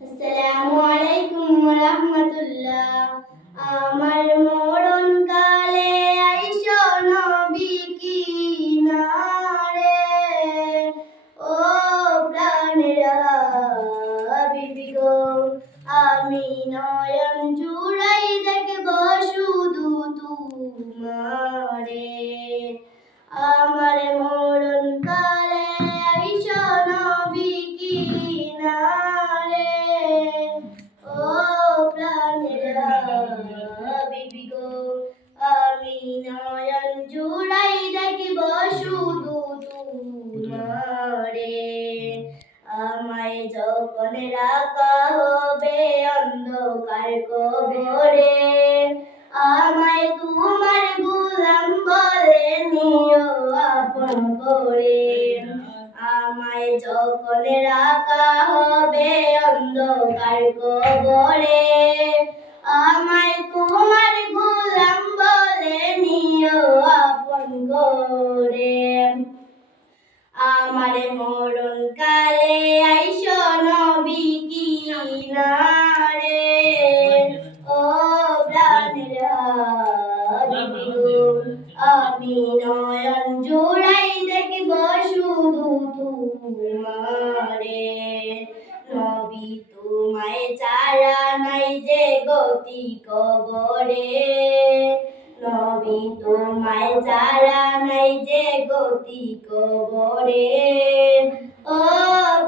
আসসালামু আলাইকুম ওয়া রাহমাতুল্লাহ। আমার মরণ কালে আইসো নবী কিনারে, ও প্রাণের হাবিবি গো, আমি নয়ন জুড়াই দেখব শুধু তোমারে। আমার মরণ কালে আইসো নবী কিনারে, ও প্রাণের হাবিবি গো, আমি নয়ন জুড়াই দেখব শুধু তোমারে। আমায় যখন রাখা হবে অন্ধকার কবরে, আমায় তোমার গোলাম বলে নিও আপন করে। আমায় যখন রাখা হবে অন্ধকার কবরে, আমায় তোমার গোলাম বলে নিও আপন করে। আমার মরণ কালে আইসো নবী কিনারে, ও প্রাণের হাবিবি গো, আমি নয়ন জুড়াই দেখব শুধু তোমারে। নবী তোমায় ছাড়া নাই যে গতি কবরে, নবী তোমায় ছাড়া নাই যে গতি কবরে। ও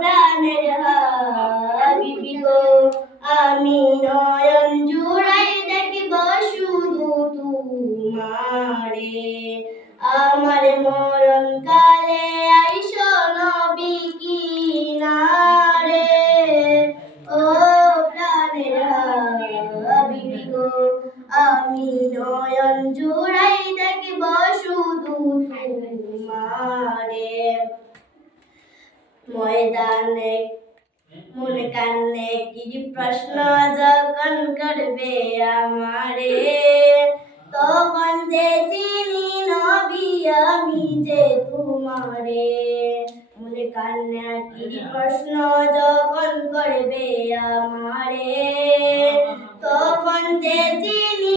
প্রাণের হাবিবি গো, আমি নয়ন জুড়াই দেখব শুধু তোমারে। আমার মরণ কালে আইসো নবী কিনারে, ও প্রাণের হাবিবি গো, আমি নয়ন জুড়াই দেখব শুধু তোমারে। ময়দানে মনে কান্নে কি প্রশ্ন যখন করবে আমারে, তখন যে চিনি নবী আমি যে তোমারে। মনে কান্নে কি প্রশ্ন যখন করবে আমারে, তখন যে চিনি